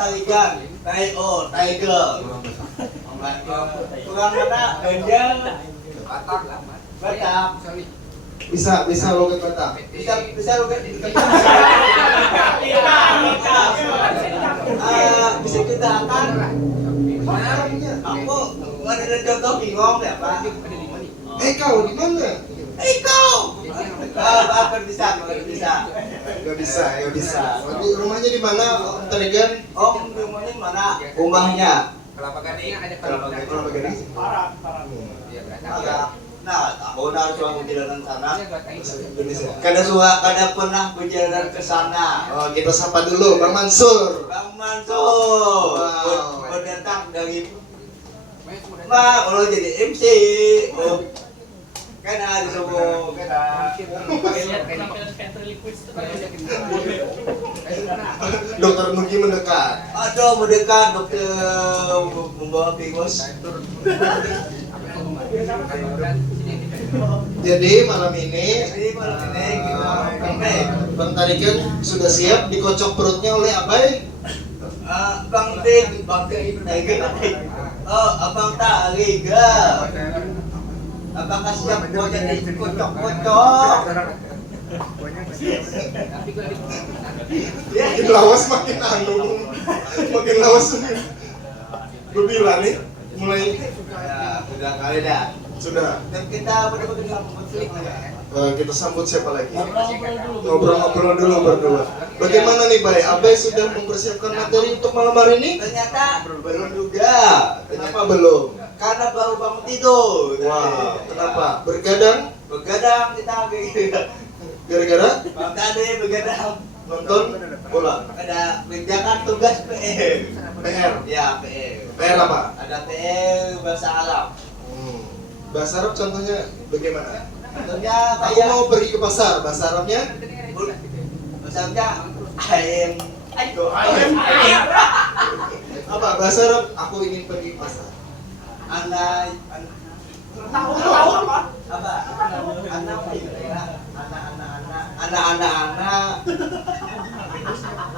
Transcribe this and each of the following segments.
Taligan, tiger. Kurang mana? Ganjel. Batak. Bisa logat Batak. Bisa logat. Bisa kita akan. Aku ada contoh bingung ya Pak. Kau di mana? Kau. Akan bisa. Gak bisa. Rumahnya di mana, Om Tarigan? Om rumahnya mana? Rumahnya. Kelapa Gading ada Kelapa Gading. Parang. Nah, aku udah cuma perjalanan sana. Indonesia. Kada pernah perjalanan ke sana. Oh, kita sapa dulu Bang Mansur. Bang Mansur. Wow. Datang dari kalau jadi MC. Oh. Kan ada semua, kan Dokter Nugi mendekat. aduh mendekat dokter membawa virus. Jadi malam ini Bang Tarigan sudah siap dikocok perutnya oleh Abai. Bang Tarigan. Oh, Abang Tarigan. Apakah siap mau jadi kocok-kocok? Makin lawas makin makin lawas. Gue bilang nih, mulai Ya, udah kali dah. sudah. Dan kita benar-benar konflik ya. Kita sambut siapa lagi? Ngobrol-ngobrol dulu berdua. Bagaimana nih Bay? Abai sudah mempersiapkan materi untuk malam hari ini? Ternyata belum juga. Kenapa belum? Karena baru bangun tidur. Wah, kenapa? Begadang kita gitu. Gara-gara Bang tadi begadang. nonton bola. Ada mengerjakan tugas PR. PR. Ya, PR. PR apa? Ada PR bahasa Arab. Bahasa Arab contohnya bagaimana? Contohnya Aku kayak mau pergi ke pasar. Bahasa Arabnya? misalnya ayam. Apa? Bahasa Arab? Aku ingin pergi ke pasar. Anak Tahu apa? apa? Anak-anak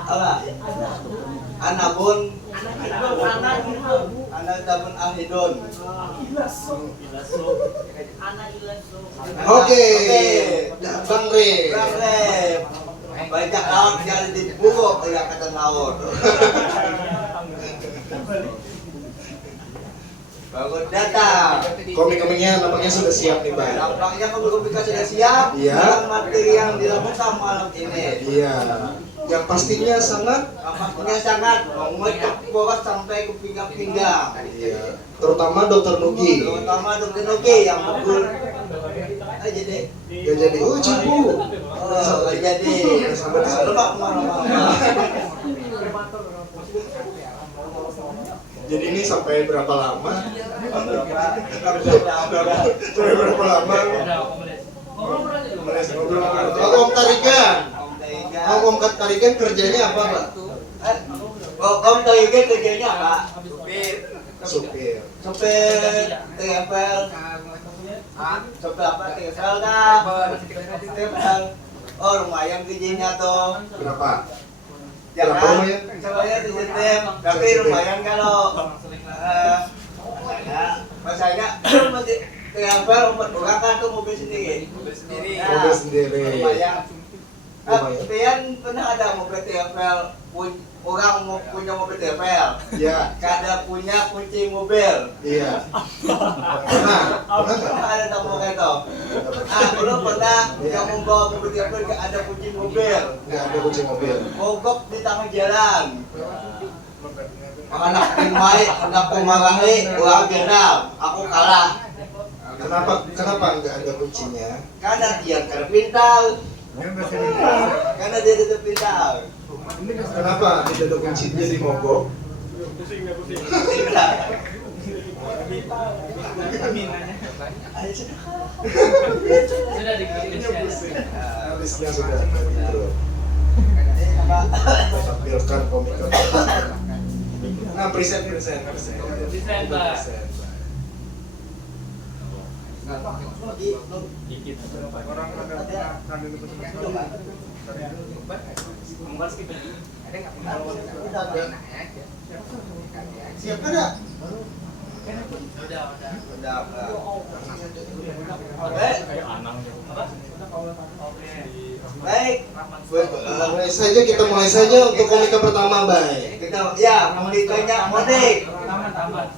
apa? Anak bun anak tabun ahidon. Oke. Bang Re. Banyak laut yang dibungkuk oleh angkatan laut. Bagus datang. Komik-komiknya nampaknya sudah siap nih Bay. Nampaknya komik-komiknya sudah siap. Iya. Dengan materi yang dilakukan malam ini. Iya. Yang pastinya sangat Nampaknya sangat mengocok boros sampai ke pinggang-pinggang. iya. Terutama Dokter Nugi. Terutama Dokter Nugi yang betul. Jadi. Gak jadi. Oh, cipu. Oh, jadi. Lupa kemana-mana. Jadi ini sampai berapa lama? Sampai berapa lama? Ngobrol. Om Tarigan. Om Tarigan kerjanya apa, Pak? Om Tarigan kerjanya apa? Supir. Supir TFL. Supir apa? TFL dah. TFL. Oh, lumayan gajinya tuh. Berapa? Jangan, saya di sistem, tapi lumayan kalau masanya masih TFL 4 orang kan tuh mobil sendiri. Mobil sendiri. Lumayan. Pian pernah ada mobil TFL, orang punya mobil TFL. Iya. Kada punya kunci mobil. Iya. Pernah ada tamu itu. Belum pernah yang membawa mobil TFL ada kunci mobil. Nggak ada kunci mobil. Mogok di tengah jalan. Anak dimai, anak kumarahi, orang genap. Aku kalah. Kenapa nggak ada kuncinya? Karena dia terpintar. Karena dia terpintar. Kenapa tidak ada kunci jadi mogok? Sudah dikasih. Habisnya sudah. Tampilkan komik. Nah, present. Udah ada. Siap ada? Udah. Udah. Baik. Baik. Mulai saja untuk komika pertama, Bay. Kita ya komikanya Modik. Taman.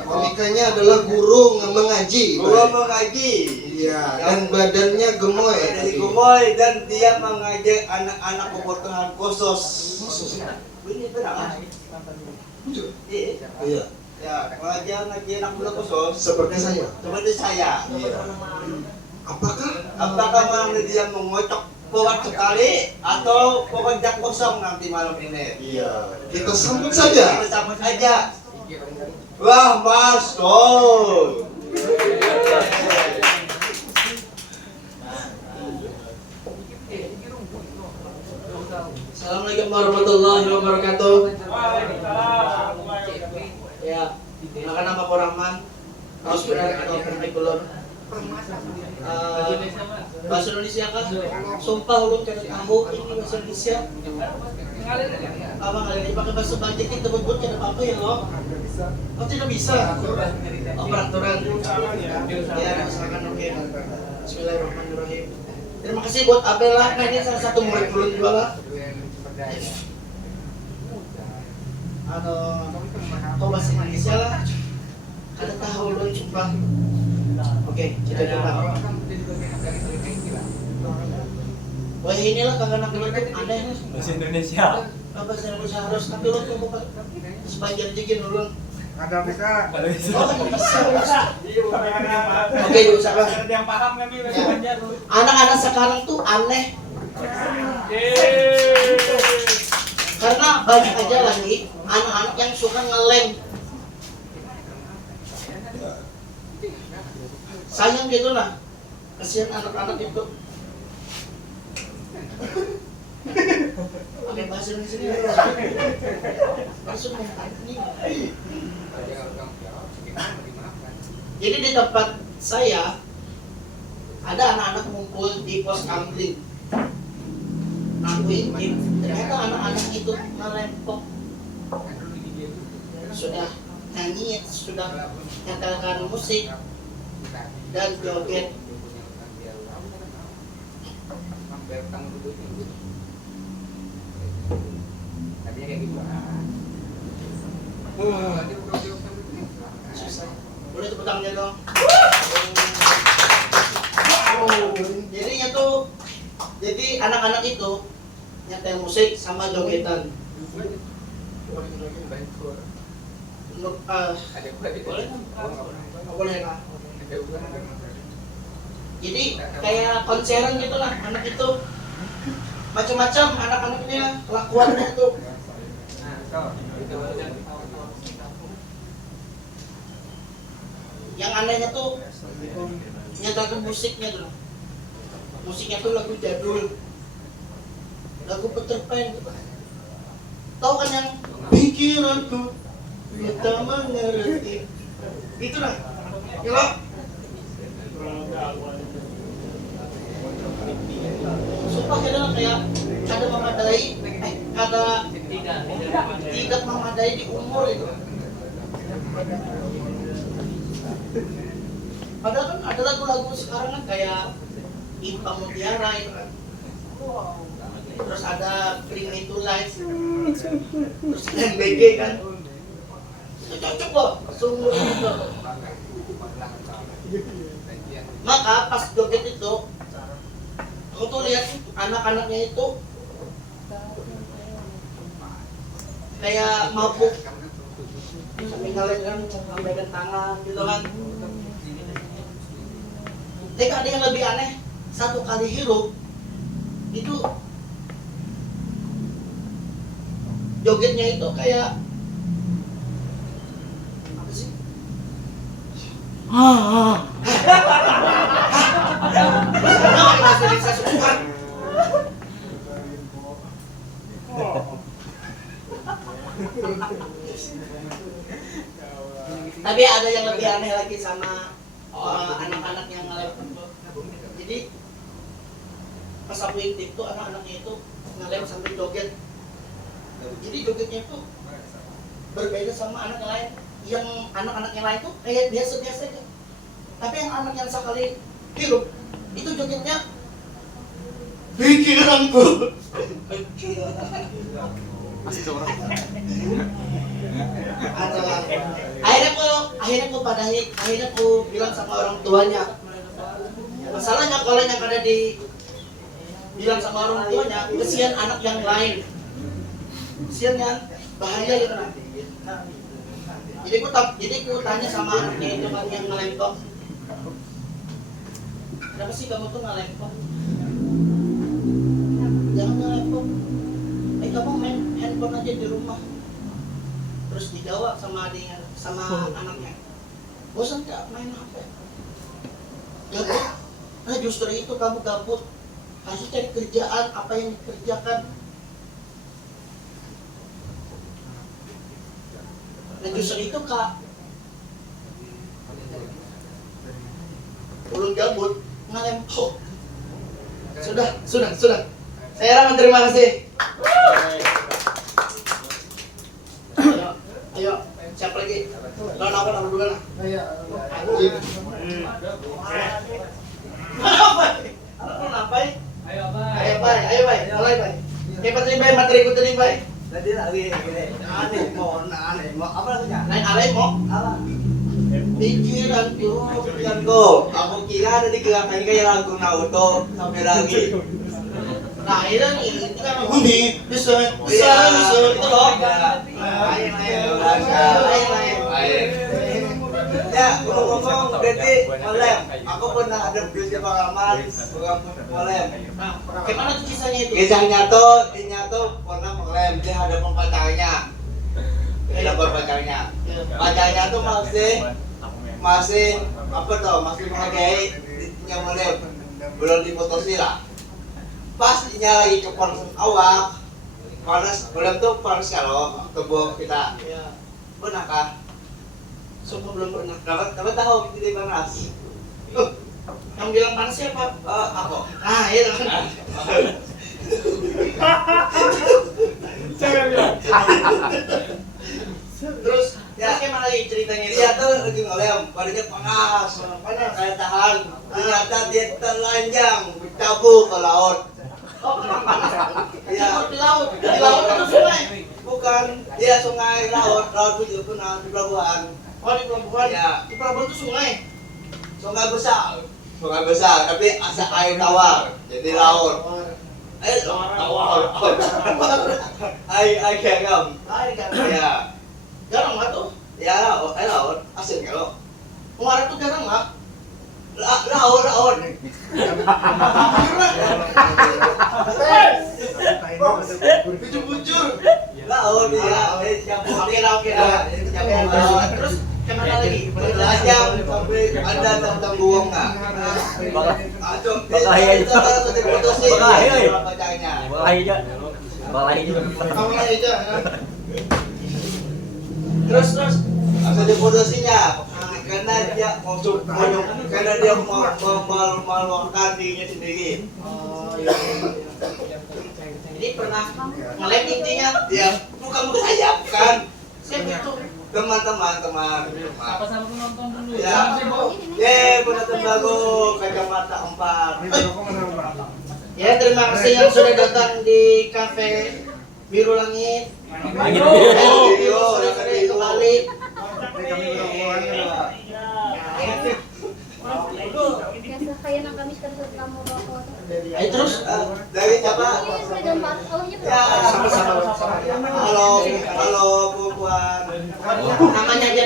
Komikanya adalah guru mengaji, Guru Bay. mengaji. Iya, dan badannya gemoy. Dari Kumoy dan dia mengajak anak-anak kebutuhan khusus. Ini benar. Iya, Ya, mengajar ngaji anak kebutuhan khusus seperti saya. seperti saya. Iya. Apakah malam ini dia mengocok kuat sekali atau pokoknya kosong nanti malam ini? Iya. Kita sambut saja. Kita sambut aja. Wah, masuk. Assalamualaikum warahmatullahi wabarakatuh. Ya, makan nama Rahman. Harus benar atau belum? Bahasa Indonesia kan? Sumpah ulun kada tahu ini bahasa Indonesia. Abang kali ini pakai bahasa Banjar kita buat kada apa-apa ya lo? Oh tidak bisa. Oh peraturan. Ya masakan oke. Bismillahirrahmanirrahim. Terima kasih buat Abel lah, ini salah satu murid ulun juga lah. Atau bahasa Indonesia lah. Kada tahu ulun sumpah. Oke, kita coba. Wah inilah kakak anak dulu tuh aneh. Bahasa Indonesia. Bahasa Indonesia harus tapi lo tuh bukan sebagian dikit dulu. Kalau bisa. Oh bisa. Oke diusahakan. Ada yang paham kami bahasa Banjar. Anak-anak sekarang tuh aneh. Karena banyak aja lagi anak-anak yang suka ngelem. Sayang gitu lah. Kasihan anak-anak itu. Pakai bahasa Indonesia. Langsung ini. Jadi di tempat saya ada anak-anak ngumpul di pos kamling. Aku intip, ternyata anak-anak itu ngelempok. Sudah nyanyi, sudah nyantarkan musik dan joget. Boleh tepuk tangannya dong. Jadinya tuh, jadi anak-anak itu nyetel musik sama jogetan. Untuk boleh lah. Jadi kayak konseran gitu lah, anak itu macam-macam anak-anaknya kelakuannya tuh. Yang anehnya tuh nyetelkan musiknya tuh. Musiknya tuh lagu jadul, lagu Peter Pan. Tahu kan yang pikiranku tak mengerti. Itu lah. Gila. Sumpah kayak ada memadai, ada tidak memadai di umur itu. Padahal kan ada lagu-lagu sekarang kan kayak Impa Mutiara itu kan. Terus ada Bring Me to Life. Terus MBG kan. Itu cocok loh, sungguh itu. Maka pas joget itu, aku tuh lihat anak-anaknya itu kayak mabuk, ninggalin kan, ngambilkan tangan gitu kan. Tapi ada yang lebih aneh, satu kali hirup itu jogetnya itu kayak apa sih? Tapi ada yang lebih aneh lagi sama anak-anak yang ngelempar. Jadi pas aku intip tuh anak-anaknya lain sampai joget. Jadi jogetnya itu berbeda sama anak yang lain. Yang anak-anak yang lain tuh kayak biasa-biasa aja. Tapi yang anak yang sekali hidup itu jogetnya pikiranku. Akhirnya aku bilang sama orang tuanya. Masalahnya kalau yang ada di bilang sama orang tuanya, kesian anak yang lain, kesian yang bahaya gitu. Jadi aku tanya sama anaknya itu kan yang ngelempok, kenapa sih kamu tuh ngelempok? Jangan ngelempok. Kamu main handphone aja di rumah. Terus dijawab sama adiknya, sama anaknya, bosan gak main HP? Gabut? Nah justru itu kamu gabut. Harus cari kerjaan, apa yang dikerjakan. Nah justru itu kak, ulun gabut, ngelempok. Sudah. Saya Rahman, terima kasih. Ayo, siapa lagi? Lawan apa nama dulu lah? Kenapa? Ayo, Ayo, Bay. Mulai, Bay. Hebat nih, Bay. Materi ku tadi, Bay. Tadi lagi gini. Aneh mau apa lagunya? Lain alay mo. Apa? Pikiranku. Pikiranku. Aku kira ada di gerakan kayak lagu Naruto sampai lagi. Nah, ini kan undi. Bisa. Itu loh. Lain. Ya, ngomong berarti Molem. Aku pernah ada berita pengalaman Molem. Nah, gimana tuh kisahnya itu? Kisahnya tuh pernah Molem, dia ada pacarnya. Pacarnya tuh masih apa tuh? Masih menghargai yang Molem. Belum diputusin lah. Pas dia lagi ke pon awak, panas, Molem tuh panas kalau tubuh kita. Pernah kah? Sumpah belum pernah. Kamu tahu jadi panas? Yang bilang panas siapa? Aku. Ah, iya kan. Terus gimana lagi ceritanya itu? Dia tuh lagi ngelem, badannya panas, saya tahan. Ternyata dia telanjang, bercabuk ke laut. Oh, kenapa panas? Iya. Di laut itu sungai. Bukan, dia sungai, laut itu pernah di pelabuhan. Oh, di pelabuhan. Ya. Di pelabuhan itu sungai. Sungai besar, tapi asal air tawar, jadi laut. Air tawar. Air garam. Air garam. Ya, Garam nggak tuh? ya laut, asin kalau. Muara tuh garam nggak? Laut. Bujur-bujur. Laut ya, campur. Oke. Terus kemana lagi? Telanjang sampai ada tentang buang nggak? Kamu aja. Terus. Asal diputusinya karena dia karena dia memalukan dirinya sendiri. Oh iya. Jadi pernah ngelem intinya? Ya bukan saya, bukan Siapa itu? teman-teman. Sama-sama nonton dulu. Ya, penonton baru kacamata 4. Ya, terima kasih yang sudah datang di Cafe Biru Langit. Langit Biru sore-sore kembali. Biasa kayak nang kami sekarang sudah kamu rokok. Ayo terus. Dari siapa? Ini sudah empat tahunnya Ya, berapa? halo perempuan. Namanya aja.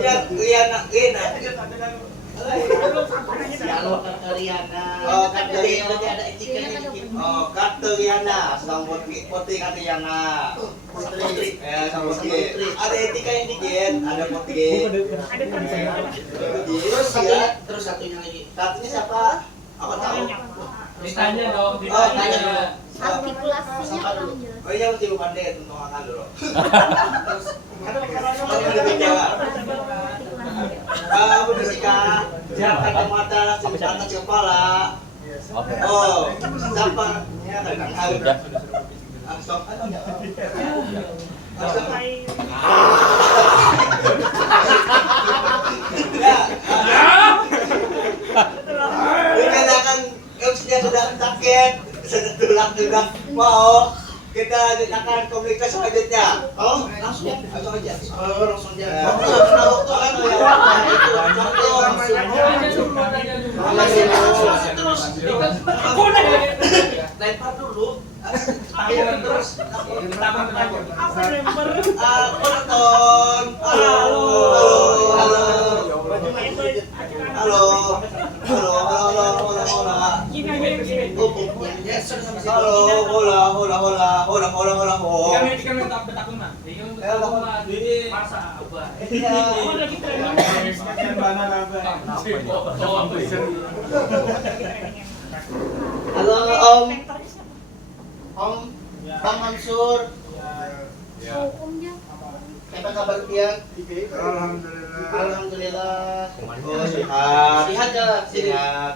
Ya, Riana. Halo Katriana. Oh, Katriana. Nanti ada etikanya dikit. Oh, Katriana, sang putri Katriana. Putri. Sama putri. Ada etika yang dikit, ada putri. Terus satunya lagi. Satunya siapa? Aku tahu. Ditanya dong, Oh, tanya dulu. Artikulasinya kurang jelas. Oh iya, mesti lu pandai tentang makan dulu. Terus Ada bicara. Bersihkan kacamata atas kepala. Oh, siapa? Ya, kan harus. Asok atau enggak? Asok. Ya. Dikatakan MC-nya sudah sakit, sudah tulang mau kita akan komunikasi selanjutnya. Oh, langsung ya. Langsung aja. Oh, langsung aja. Ya. Terus lempar dulu. Terus Penonton. Halo. Halo. Halo. Halo Om. Om, Bang Mansur. Hukumnya. Apa kabar kalian? Alhamdulillah. Alhamdulillah. Oh, sehat. Sehat ya? Sehat.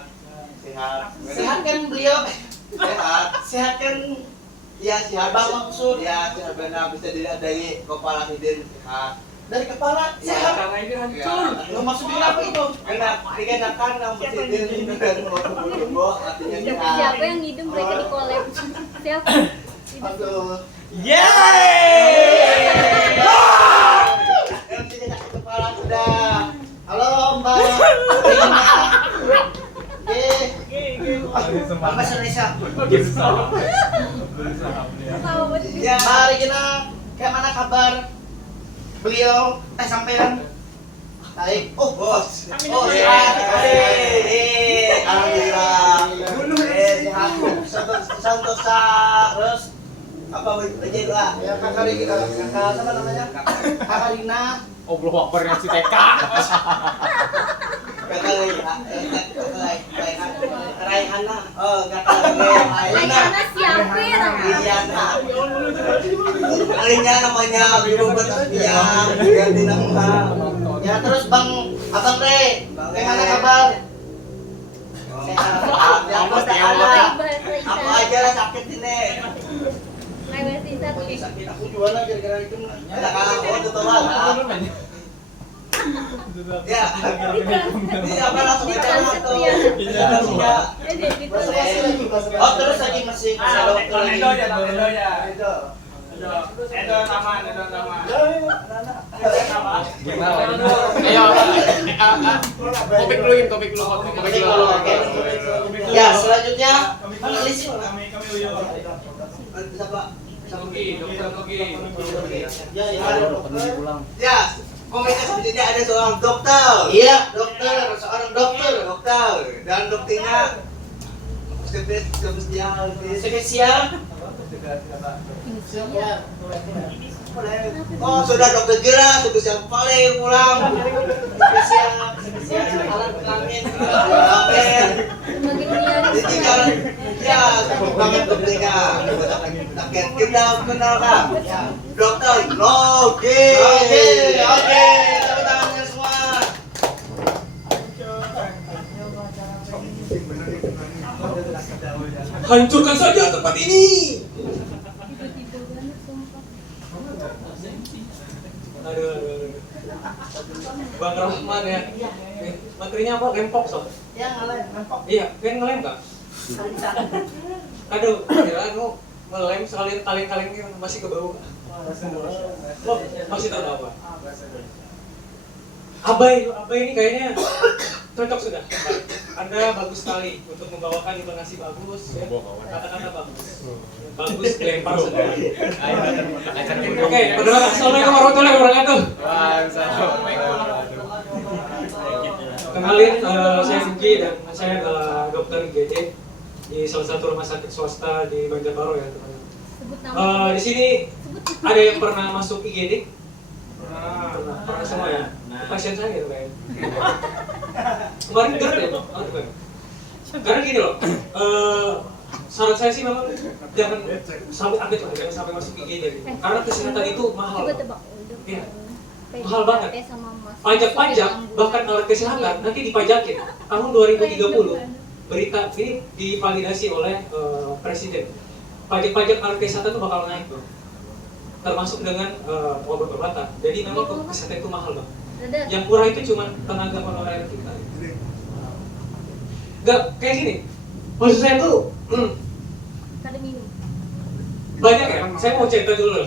Sehat. Sehat kan beliau? Sehat. Sehat kan Ya, sehat. Bang Mansur? Ya, sehat benar bisa dilihat dari kepala hidin sehat. Dari kepala sehat? Karena ini hancur. Lo maksudnya apa itu? Enak, dikenakan yang hidin dan mau artinya sehat. Siapa yang ngidem mereka di collab? Siapa? Aduh. MC sakit kepala sudah. Halo Mbak Rina. Mbak Indonesia. Ya, Mbak Regina, kayak mana kabar? Beliau, sampean. Baik. oh bos. Oh sehat. Alhamdulillah. Sehat. Santosa. Terus Apa aja doa? ya kakak Regina, kakak apa namanya? Kakak Rina. Oh, belum wakbar yang si TK. Raihana. Oh, kakak Laina. Karena siapa ya? Iliana. Kalinya namanya Biro Batavia. Ganti nama. Ya terus Abang Re, gimana kabar? Sehat. Ya, pasti ada. Apa aja lah sakit ini. Lewat sisa tuh. Sakit aku jualan gara-gara itu. Ada kalau tutupan. Ya. Ini apa langsung aja tuh. Oh terus lagi masih dokter lagi. Edo taman. Topik dulu. Topik dulu, oke. Ya selanjutnya penulis. Siapa? Dokter Logi. Ya Ya, komennya selanjutnya ada seorang dokter. Iya dokter, seorang dokter. Dokter dan dokternya spesial. Spesial. Oh, sudah dokter Gira, spesial paling pulang. Spesial alat kelamin. Amin. Semakin liar. Jadi kan, ya, banget dokternya. Kita kenalkan. Dokter Logi. Oke, tepuk tangannya semua. Hancurkan saja tempat ini. Tiba-tiba banget sumpah. Aduh. Bang Rahman ya. Materinya apa? Lempok sob. Ya ngelem, mempok. Iya, kan ngelem nggak? Aduh, kira lu ngelem sekalian kaleng-kalengnya masih ke bawah. Oh, masih tahu apa? Abai ini kayaknya cocok sudah. Anda bagus sekali untuk membawakan intonasi bagus, ya. Kata-kata bagus. Bagus dilempar sudah. Oke, assalamualaikum warahmatullahi wabarakatuh. Kenalin, saya Singki dan saya adalah dokter IGD di salah satu rumah sakit swasta di Banjarbaru ya teman-teman. Sebut nama. Di sini ada yang pernah masuk IGD? Pernah semua ya? Pasien saya itu kayaknya. Kemarin GERD ya? Oh, bukan. Karena gini loh, saran saya sih memang jangan sampai update lah, jangan sampai masuk IGD. Karena kesehatan itu mahal. Coba tebak. Iya. Mahal banget. Sama Mas. Pajak-pajak, bahkan alat kesehatan nanti dipajakin. Tahun 2030, berita ini divalidasi oleh presiden. Pajak-pajak alat kesehatan itu bakal naik bang, termasuk dengan obat-obatan. Jadi memang kesehatan itu mahal bang. Yang murah itu cuma tenaga honorer kita. Gak kayak gini. Maksud saya tuh banyak ya. Saya mau cerita dulu.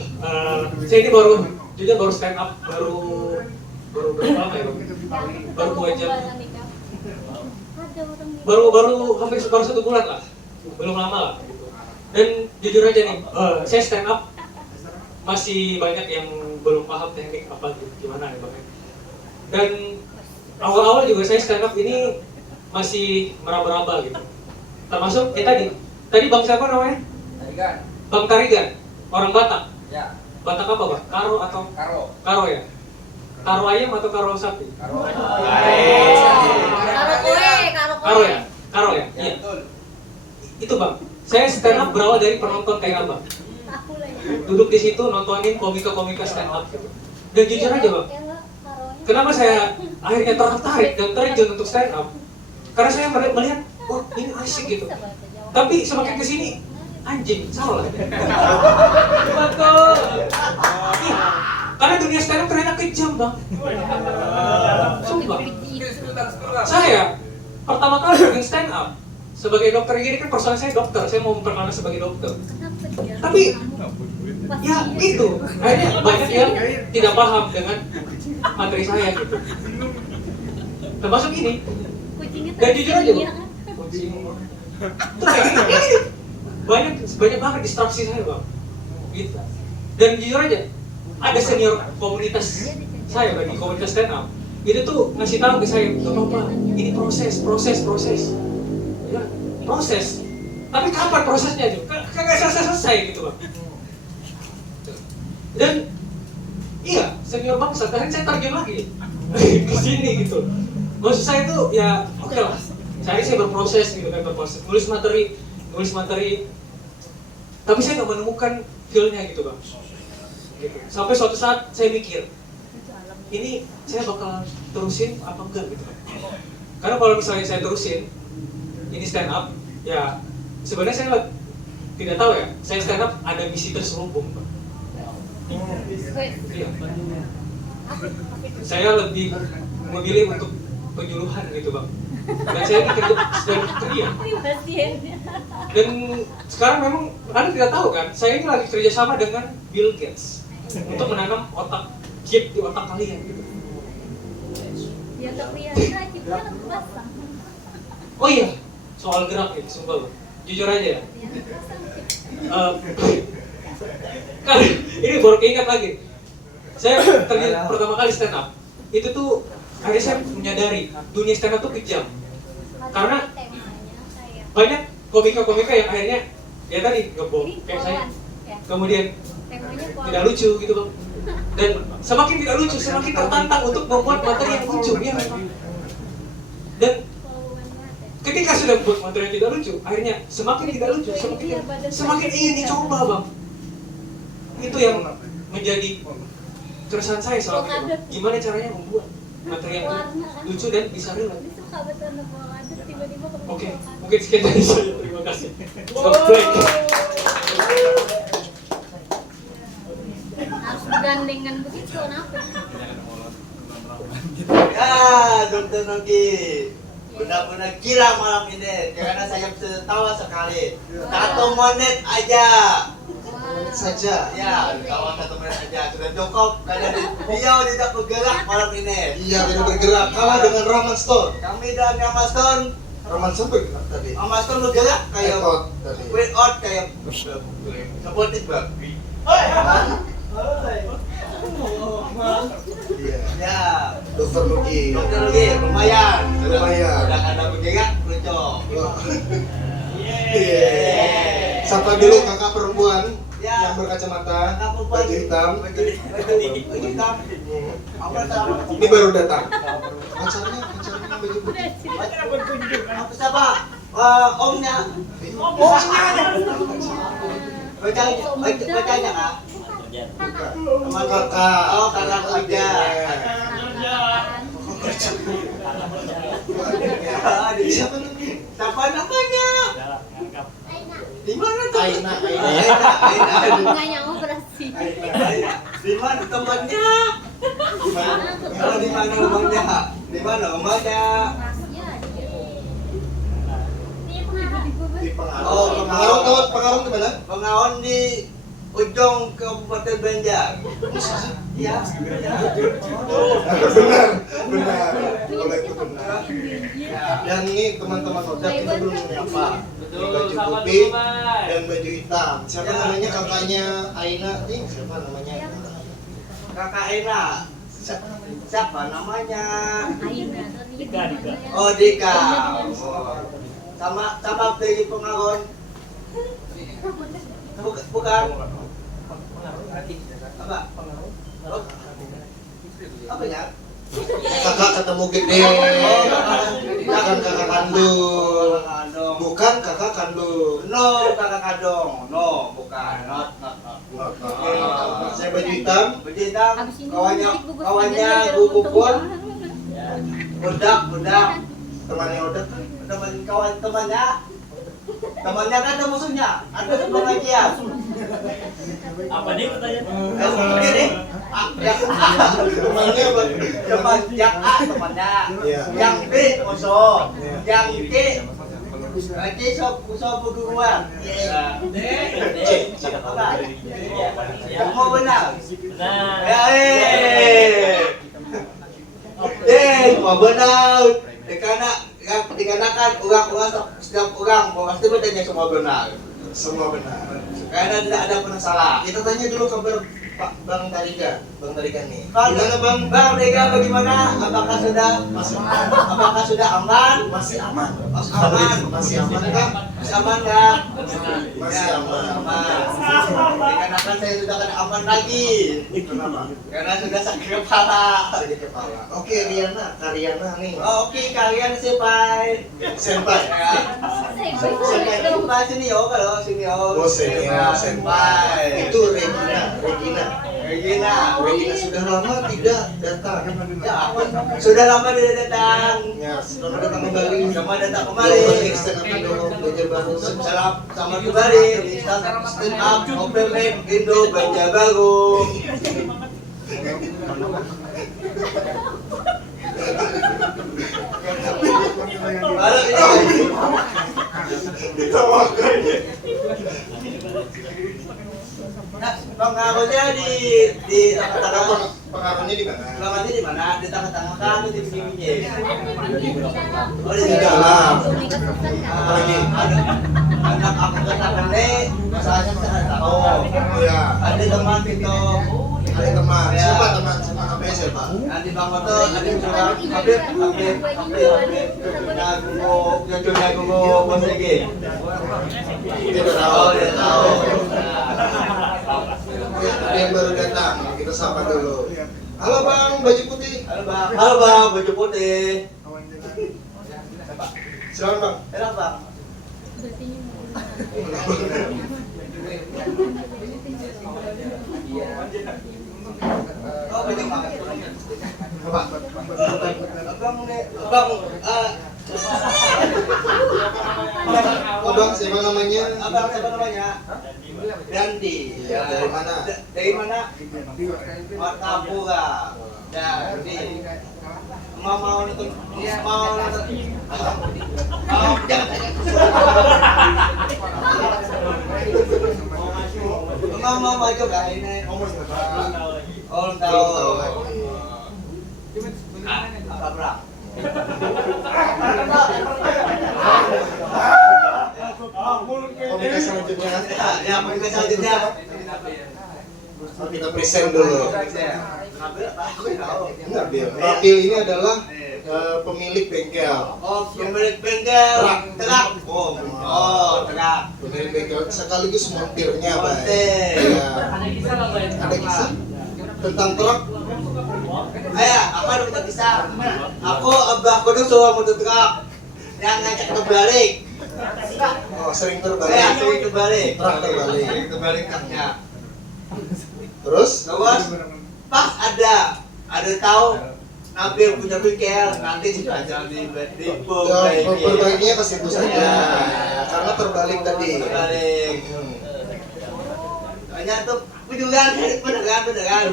Saya ini baru stand up baru berapa lama ya bang? Baru 2 jam. Baru hampir baru 1 bulan lah. Belum lama lah. Dan jujur aja nih, saya stand up masih banyak yang belum paham teknik apa gimana ya bang. Dan awal-awal juga saya stand up ini masih meraba-raba gitu. Termasuk tadi bang siapa namanya? Tarigan. Bang Tarigan, orang Batak. Ya. Batak apa bang? Karo atau? Karo. Karo ya? Karo ayam atau karo sapi? Karo. Karo ya? Karo ya? Iya. Itu bang, saya stand up berawal dari penonton kayak abang. Duduk di situ nontonin komika-komika stand up gitu. Dan jujur aja bang, kenapa saya akhirnya tertarik dan terjun untuk stand up? Karena saya melihat, wah ini asik gitu. Tapi semakin kesini, anjing, salah. Betul. Karena dunia stand up ternyata kejam bang. Sumpah. Saya pertama kali bikin stand up sebagai dokter gini kan personal saya dokter, saya mau memperkenalkan sebagai dokter. Tapi ya itu, akhirnya banyak yang tidak paham dengan materi saya gitu. Termasuk ini. Dan jujur aja, kucing. Itu kayak gini. Banyak banget distraksi saya bang. Gitu. Dan jujur aja, ada senior komunitas saya bagi komunitas stand up. Itu tuh ngasih tahu ke saya, gak apa-apa, ini proses. Ya, proses. Tapi kapan prosesnya itu? Kagak selesai gitu bang. Dan iya, senior bangsa, sekarang saya terjun lagi ke sini gitu. Maksud saya tuh ya oke lah. Saya berproses gitu kan, berproses nulis materi. Tapi saya nggak menemukan feel-nya gitu bang. Gitu. Sampai suatu saat saya mikir, ini saya bakal terusin apa enggak gitu. Karena kalau misalnya saya terusin ini stand up, ya sebenarnya saya tidak tahu ya. Saya stand up ada misi terselubung, Pak. Iya. Saya lebih memilih untuk penyuluhan gitu, Bang. Dan saya ini sedang kerja. Dan sekarang memang Anda tidak tahu kan, saya ini lagi kerjasama dengan Bill Gates untuk menanam otak chip di otak kalian gitu. Ya terbiasa chipnya pasang. Oh iya, soal gerak itu, sumpah loh. Jujur aja ya. Kan ini baru keinget lagi. Saya pertama kali stand up. Itu tuh akhirnya saya menyadari dunia stand up tuh kejam. Karena banyak komika-komika yang akhirnya ya tadi ngebom kayak saya. Kemudian tidak lucu gitu bang. Dan semakin tidak lucu, semakin tertantang untuk membuat materi yang lucu ya. Dan ketika sudah membuat materi yang tidak lucu, akhirnya semakin tidak lucu, semakin ingin dicoba bang. Itu yang menjadi keresahan saya selama ini. Gimana caranya membuat materi yang lucu dan bisa relate. Oke, mungkin sekian dari saya. Terima kasih. Harus bergandengan begitu, kenapa? Ya, Dokter Nogi, benar-benar gila malam ini karena saya tertawa sekali. 1 menit aja. Saja. Ya, kawan 1 menit aja sudah cukup karena dia tidak bergerak malam ini. Iya, tidak bergerak. Kalah dengan Rahman Stone. Kami dan Rahman Stone, Rahman Stone bergerak tadi. Rahman Stone bergerak kayak Etot tadi. without kayak seperti babi. Iya. Ya, Dokter Nugi. Dokter Nogi lumayan. Lumayan. Sudah ada bergerak lucu. Iya. Sapa dulu kakak perempuan Ya. yang berkacamata, Kakak perempuan. baju hitam. Baju hitam. Apa sama? Ini baru datang. Pacarnya baju putih. Apa siapa? Omnya. Bacanya kak? Sama kakak. Oh, kakak kerja. Siapa namanya? Siapa namanya? Di mana tuh? Aina. Nggak nyamuk berarti. Di mana temannya? Kalau di mana rumahnya? Di mana rumahnya? Rahasia dia. Ini pengarang. Di Pengarong. Oh, Pengarong di mana? Pengawan di ujung Kabupaten Banjar. Iya. Benar. Kalau itu benar. Dan ini teman-teman Oda kita belum menyapa. Ini baju putih dan baju hitam. Siapa namanya kakaknya Aina? Nih, siapa namanya? Kakak Ena. Siapa namanya? Aina. Dika. Oh, Dika. Oh. Sama dari Pengawan. Bukan. Apa? Oh. Apa ya? Kakak ketemu gede. Bukan kakak kandung. Bukan kakak kandung. No, kakak kadong. No, bukan. Not. Saya baju hitam. Bejitam, Habis ini kawannya gugus kawannya biar Bu untung Pupun, ya. budak. Temannya Oda kan? Temannya kan ada musuhnya, ada pengajian. Apa nih pertanyaan? Begini, yang A, Temannya apa? yang A temannya, Iya. yang B musuh, Iya. yang C nanti musuh peguruan. Semua benar. Ya, semua benar. Dikarenakan orang-orang setiap orang pasti bertanya semua benar. Semua benar. Karena tidak ada pernah salah. Kita tanya dulu kabar Pak Bang Tariga. Bang Tariga nih. Bang, Gimana Bang? Bang Dega bagaimana? Apakah sudah aman? Masih aman. Masih aman. Masih aman kah? Masih aman nggak? Masih Ya, aman. aman. Dikarenakan saya sudah akan aman lagi. Kenapa? Karena sudah sakit kepala. Sakit kepala. Oke, Karyana nih. Oh, oke, kalian senpai. Senpai. Ya. Senpai senpai senior kalau senior. Oh, senior, senpai. Itu Regina. Regina sudah lama tidak datang. Ya, aku sudah lama tidak datang. Ya, selamat datang kembali. Selamat datang kembali. Belajar baru. Selamat kembali di stand up open mic Indo Banjarbaru. Halo, ini. Ditawakan. Nah, pengaruhnya di tengah-tengah. Pengaruhnya di mana? Pengaruhnya di mana? Di tengah-tengah kan di pinggirnya. Oh, Di dalam. Apalagi? Ada anak aku katakan masalahnya saya tahu. Ya. Ada teman itu. Ada teman. Ya. Siapa teman? Sama apa siapa? Nanti Bang Moto ada yang bilang Habib. Yang gugu bos lagi. Tidak tahu. Oh, dia tahu. Dia yang baru datang. Kita sapa dulu. Halo Bang, baju putih. Halo Bang, baju putih. Silakan Bang. Enak Bang. Oh, baju Bang. Apa? Bang, Oh Bang, siapa namanya? abang siapa namanya? Dandi. Ya, dari mana? Dari mana? Martapura. Dandi. Mau nonton? Mau nonton? Mau jangan tanya. Mau maju gak ini? Oh, tahu. Apa berang? Komunikasi selanjutnya. Ya, komunikasi selanjutnya. Kita present dulu. Enggak, Bil. Rapil ini adalah pemilik bengkel. Oh, pemilik bengkel. Terak. Oh, terak. Pemilik bengkel sekaligus montirnya, Pak. Montir. Ya. Ada kisah nggak, Bay? Ada kisah tentang truk. Apa dong tak bisa? Abahku tuh suruh motor truk yang ngajak terbalik. Oh, sering Saya terbalik. sering terbalik. Truk terbalik. Sering terbalik truknya. Terus? Terus pas ada tahu Nabil punya bengkel, nanti sudah jadi bom Ya, perbaikinya ke situ saja. Ya. Karena terbalik tadi. Balik. Banyak tuh beneran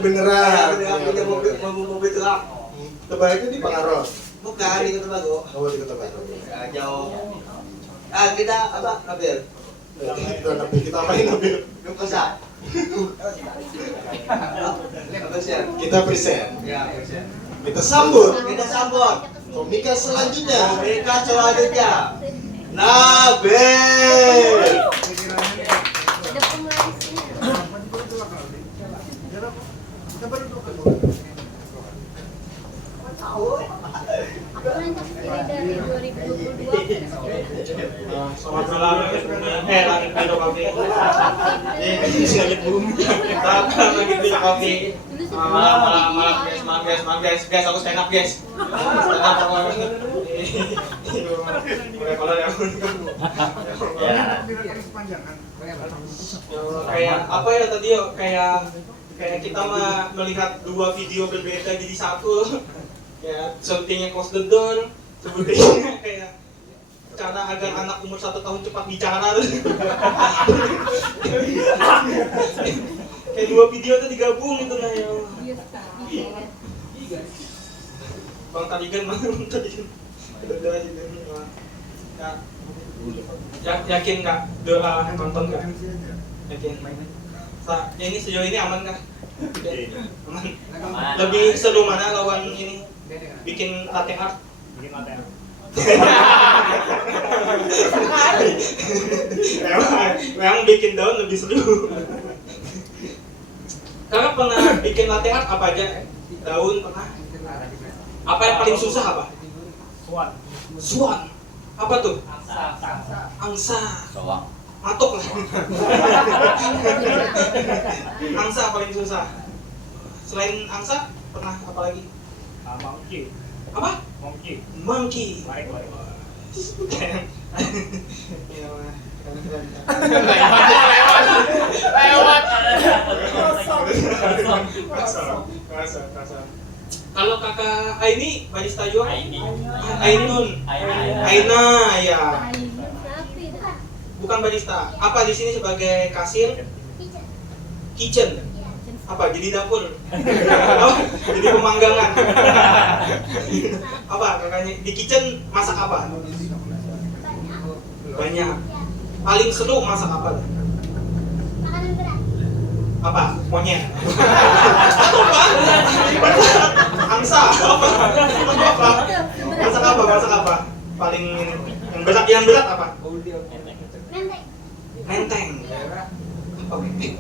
Beneran. punya mobil truk. Terbaliknya di Pangaros. Bukan di Kota Baru. Oh, di Kota Baru. Ya, jauh. Kita apa Nabil? Kita main Nabil. Lupa apa sih? Kita present. Ya, bisa. Kita sambut Kita sambut. komika selanjutnya. Mereka selanjutnya Nabil. Ada pemanisnya. Aku lanjut sendiri dari 2022 aku udah sekolah. Selamat malam, langit biru kopi. Langit bumi. Langit biru kopi. Malam guys, aku stand up guys. Kayak apa ya tadi yo, kayak kita melihat dua video berbeda jadi satu. Ya, sepertinya close the door, sepertinya kayak cara agar anak umur 1 tahun cepat bicara. Kayak dua video tuh digabung gitu nah ya. Bang Tadigan udah aja yakin nggak doa nonton nggak? Yakin. Ini sejauh ini aman nggak? Aman. Lebih seru mana lawan ini? Bikin latte art? Memang bikin daun lebih seru. Kakak pernah bikin latte art apa aja? Daun pernah? Apa yang paling susah apa? Swan. Apa tuh? Angsa. Matok lah. Angsa paling susah. Selain angsa, pernah apa lagi? Monkey. Apa? Monkey. Kalau kakak Aini, barista juga? Ainun. Aina, ya. Sapi dah. Bukan barista. Apa di sini sebagai kasir? Kitchen. Apa? Jadi dapur. Oh, jadi pemanggangan. Apa kakaknya? Di kitchen masak apa? Banyak. Paling seru masak apa? Makanan berat. Apa? Monyet. Apa? Angsa. Apa? Masak apa? Masak apa? Paling yang berat apa? Menteng. Menteng. Apa menteng?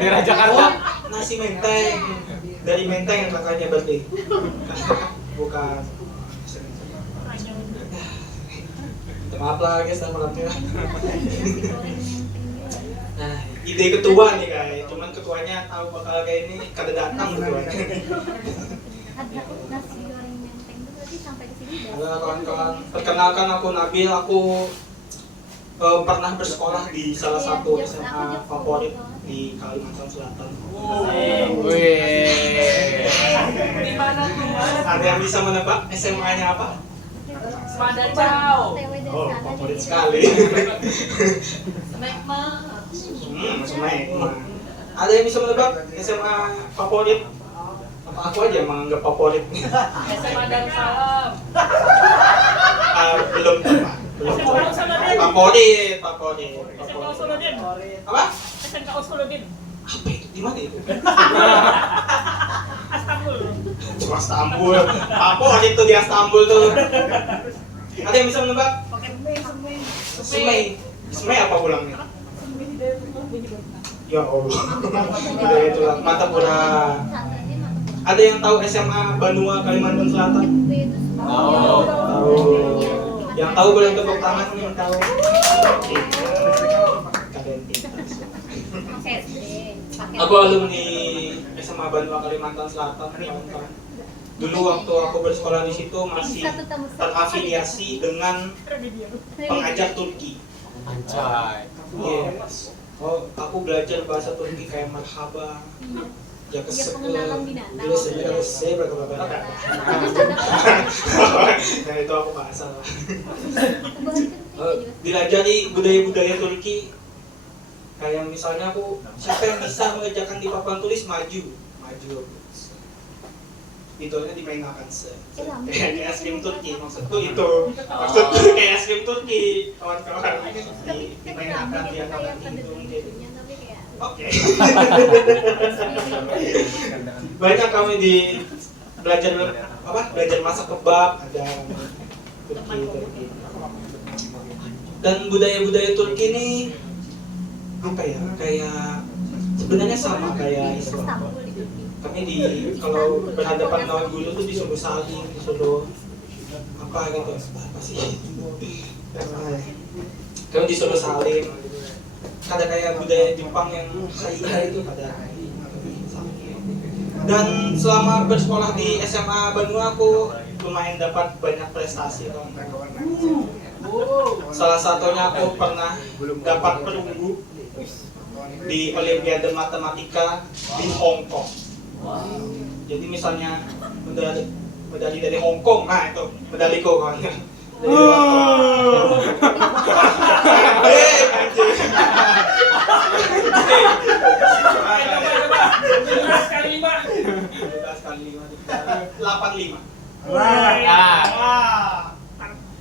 Daerah Jakarta. Oh, nasi menteng. Dari menteng yang kakaknya berarti. Bukan. Maaf lah guys, malamnya. Nah, ide ketua nih guys. Cuman ketuanya tahu bakal kayak ini kada datang ketuanya. Ada nasi goreng menteng itu berarti sampai ke sini dah. Halo kawan-kawan, perkenalkan aku Nabil. Aku pernah bersekolah di salah satu SMA favorit di Kalimantan Selatan. Di mana tuh? Ada yang bisa menebak SMA-nya apa? Semadar Cao. TW dari Oh, sana favorit jadi- sekali. Smegma. Semen. Ada yang bisa menebak SMA favorit? Apa aku aja menganggap favorit? SMA Darussalam. Belum tepat. Belum tepat. Favorit. SMK Usuludin. Apa? SMK Usuludin. Apa itu? Di mana itu? Istanbul. Cuma Istanbul. Favorit tuh di Istanbul tuh. Ada yang bisa menebak? Pakai Semai apa pulangnya? Ya Allah. Ada itu lah. Matapura. Santannya mah. Ada yang tahu SMA Banua Kalimantan Selatan? FB itu semua. Tahu. Yang tahu boleh tepuk tangan yang tahu. Kalian pintar semua. SD. Pakai Aku alumni SMA Banua Kalimantan Selatan, kawan-kawan. Dulu waktu aku bersekolah di situ masih terafiliasi dengan pengajar Turki. Anjay. Yes. Oh, aku belajar bahasa Turki kayak marhaba, Ya Ya, pengenalan binatang. saya berkata-kata. Nah itu aku bahasa. Aku bahas itu Dilajari budaya-budaya Turki. Kayak misalnya aku, siapa yang bisa mengerjakan di papan tulis maju. Itunya dimainkan kayak es krim Turki, maksudku itu. Maksudku kayak es krim Turki, kawan-kawan. Dimainkan dia kapan itu mungkin. Oke. Banyak kami di belajar masak kebab, ada Turki. Dan budaya-budaya Turki ini apa ya? Kayak sebenarnya sama kayak Islam. Kami kalau berhadapan lawan guru tuh disuruh saling, disuruh apa gitu. Apa sih? Kami disuruh saling. Ada kayak budaya Jepang yang kaya itu ada. Dan selama bersekolah di SMA Bandung aku lumayan dapat banyak prestasi. Salah satunya aku pernah dapat perunggu di Olimpiade Matematika di Hong Kong. Jadi misalnya medali dari Hong Kong, nah itu medaliku kawan. Sekali 85.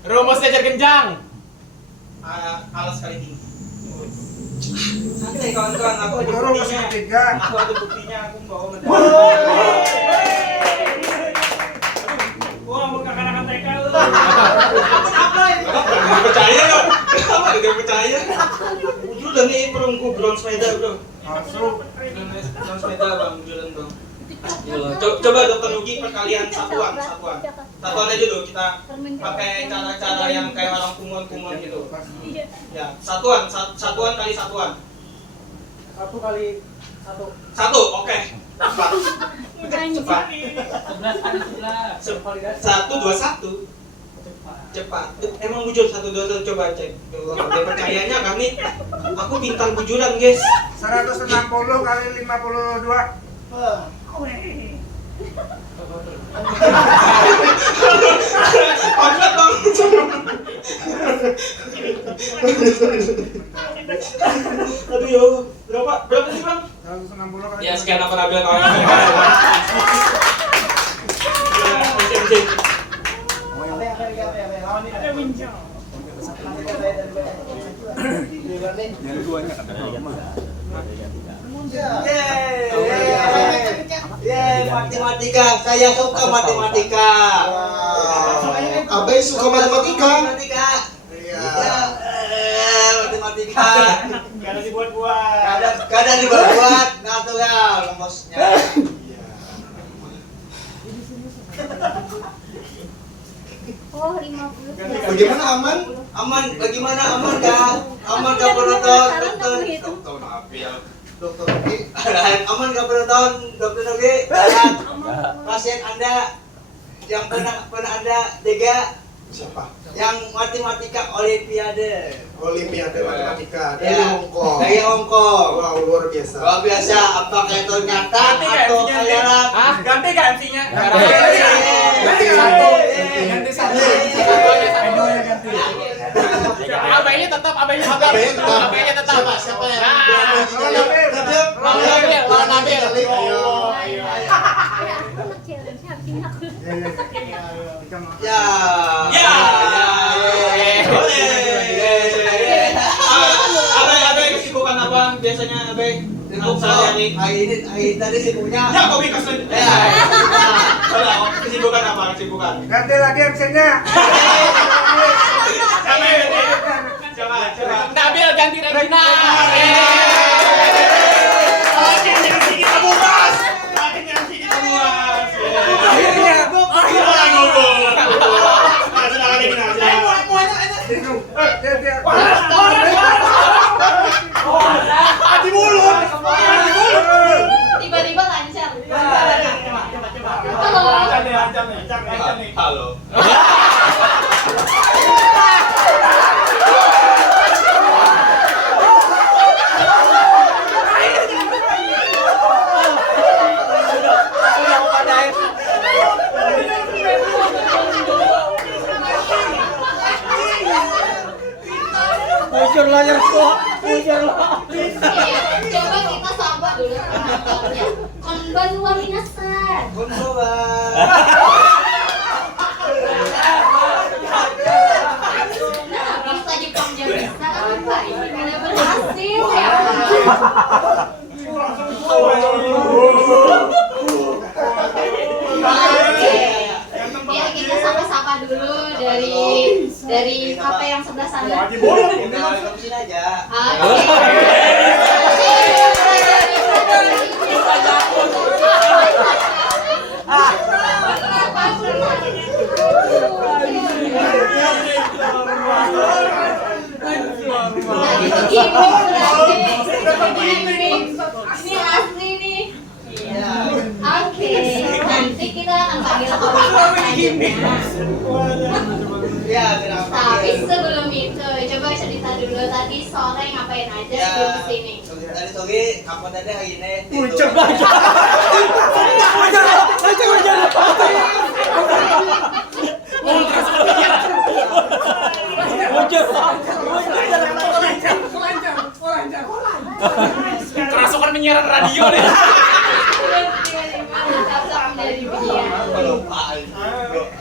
Rumus jajar genjang. Alas kali tinggi. Santai kawan-kawan, aku ada buktinya. Aku bawa medali. Wah, mau kakak-kakak TK lu. Gak percaya loh. Kenapa gak percaya? Udah nih perunggu bronze medal bro. Bronze medal bang, jualan bang. Coba Dokter Nugi perkalian satuan aja dulu, kita pakai cara-cara yang kayak orang kumon gitu. Ya, satuan kali satuan. 1 kali 1. Oke. Cepat. 11 kali 11. 1, 2, 1. Cepat. Emang bujur 1, 2, 1 coba cek. Dia percayanya kami. Aku bintang bujuran guys. 160 kali 52. Paket bang. Aduh ya, berapa sih bang? 160 kali. Ya sekian apa Nabil kawan. Ada winjau. Matematika, saya suka matematika. Abai suka matematika. Matematika. Kada dibuat-buat. Kada dibuat, natural rumusnya. Oh, 50. Bagaimana aman? Bagaimana aman kah? Aman kah penonton? Dokter Nugi. Aman kah penonton? Dokter Nugi? Lihat pasien Anda yang pernah Anda jaga. Siapa? Yang matematika Olimpiade. Olimpiade matematika dari Ya, Hong Kong. Dari Hong Kong. Wow, luar biasa. Luar biasa, apakah itu nyata atau khayalan? Ganti gak MC-nya? Ganti satu. Abainya tetap. Abainya tetap. Siapa yang Lawan Nabil. Aku challenge habisnya aku. Ya. Abai kesibukan apa biasanya Abai? Hari tadi sibuknya. Ya kau bikas lagi. Kesibukan apa? Kesibukan. Ganti lagi MC-nya. Coba. Nabil ganti Regina. Tiba-tiba lancar. Halo. Iya, coba kita sapa dulu penontonnya. Konbanwa minasan. Konbanwa. Nah, bisa Jepang aja bisa apa ini? Karena berhasil ya. Oke. Ya kita sapa-sapa dulu dari kafe yang sebelah sana. Kita terusin aja. Ini asli nih. Oke, nanti kita akan panggil selanjutnya. Ya, kenapa? Tapi sebelum itu, coba cerita dulu tadi sore ngapain aja sebelum kesini. Tadi sore kapan tadi hari ini? Kerasukan penyiaran radio deh.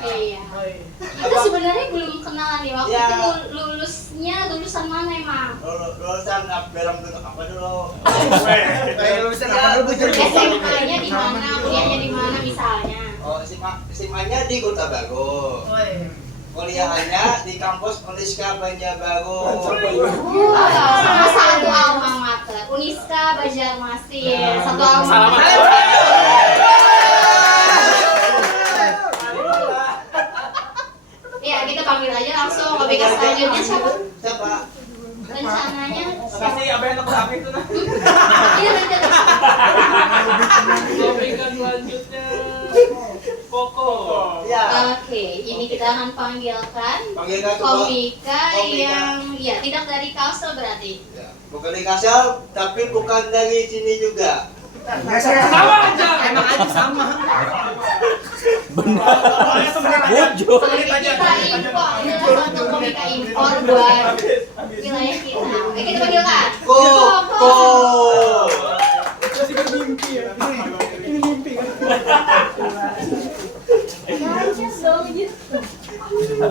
Iya. Kita sebenarnya belum kenalan nih waktu itu lulusan mana emang? Lulusan dalam bentuk apa dulu? Lulusan apa dulu? SMA-nya di mana, kuliahnya di mana misalnya? Oh, SMA-nya di Kota Baru. Kuliahannya di kampus Uniska Banjarbaru. Sama satu alma mater, Uniska Banjarmasin. Satu alma mater. Ya, kita panggil aja langsung KPK selanjutnya siapa? Siapa? Rencananya Kasih apa yang tepuk tangan itu nah. Iya, rencana. KPK selanjutnya. Koko. Ya. Oke, ini kita akan panggilkan Panggilkan komika komika. yang ya tidak dari Kalsel berarti. Ya. Bukan di Kasel, tapi bukan dari sini juga. Sama aja. Emang aja sama. Komika impor, salah satu komika impor buat wilayah kita. Oke, kita panggilkan. Ko.